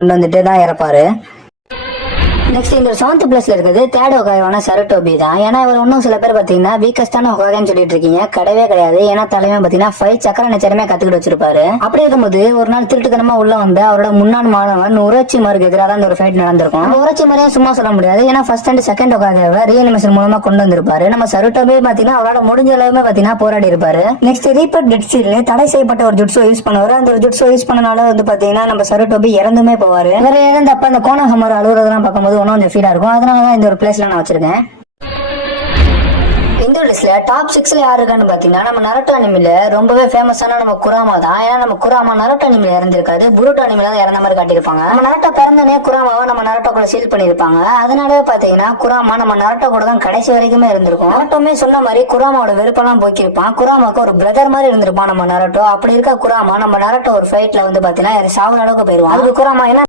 கொண்டு வந்துட்டு தான் இறப்பாரு. நெக்ஸ்ட் இந்த 7th பிளேஸ்ல இருக்குது தேர்ட் ஹோகாகேவான சருட்டோபி தான். ஏன்னா இவர் இன்னும் சில பேர் பாத்தீங்கன்னா வீக்கஸ்டான ஹோகாகேன்னு சொல்லிட்டு இருக்கீங்க, கிடையவே கிடையாது. ஏன்னா தலைவன் பாத்தீங்கன்னா 5 சக்கர நச்சரமே கத்துக்கிட்டு வச்சிருப்பாரு. அப்படி இருக்கும்போது ஒரு நாள் திருட்டுத்தனமா உள்ள வந்து அவரோட முன்னாள் மாணவன் உரோச்சி மாருக்கு எதிராக தான் ஒரு ஃபைட் நடந்திருக்கும். உரோச்சி மாரியா சும்மா சொல்ல முடியாது, ஏன்னா ஃபர்ஸ்ட் அண்ட் செகண்ட் ஹோகாகேவை ரீஅனிமேஷன் மூலமா கொண்டு வந்திருப்பாரு. நம்ம சருட்டோபி பாத்தீங்கன்னா அவரோட முடிஞ்ச அளவுமே பாத்தீங்கன்னா போராடி இருப்பாரு. நெக்ஸ்ட் ரீபட் டெட் ஸ்டீல் தடை செய்யப்பட்ட ஒரு ஜுட்ஸோ யூஸ் பண்ணுவாரு. அந்த ஒரு ஜுட்ஸோ யூஸ் பண்ணனால வந்து பாத்தீங்கன்னா நம்ம சருட்டோபி இறந்துமே போவாரு. வேற ஏதாவது அப்ப அந்த கோனோஹமாரு அழுகுறதெல்லாம் பார்க்கும்போது இன்னும் கொஞ்சம் ஃபீலா இருக்கும். அதனாலதான் இந்த ஒரு பிளேஸ்ல நான் வச்சிருக்கேன். இந்த லிஸ்ட்ல டாப் 6ல யாரு இருக்கான்னு பாத்தீங்கன்னா நம்ம நருட்டோ அனிமில ரொம்பவே ஃபேமஸான நம்ம குராமா தான். ஏன்னா நம்ம குராமா நருட்டோ அனிமில இறந்திருக்காது, புருட்டோ அனிமில தான் இறந்த மாதிரி காட்டியிருப்பாங்க. நம்ம நருட்டோ பிறந்தனே குராமாவை நம்ம நருட்டோ கூட சீல் பண்ணிருப்பாங்க. அதனாலே பாத்தீங்கன்னா குராமா நம்ம நருட்டோ கூட தான் கடைசி வரைக்குமே இருந்திருக்கும். நருட்டோமே சொன்ன மாதிரி குராமாவோட வெறுப்பெல்லாம் போக்கிருப்பான். குராமாவுக்கு ஒரு பிரதர் மாதிரி இருந்திருப்பான் நம்ம நருட்டோ. அப்படி இருக்க குராமா நம்ம நருட்டோ ஒரு ஃபைட்ல வந்து பாத்தீங்கன்னா சாவுற அளவுக்கு போயிருவான். அதுக்கு குராமா என்ன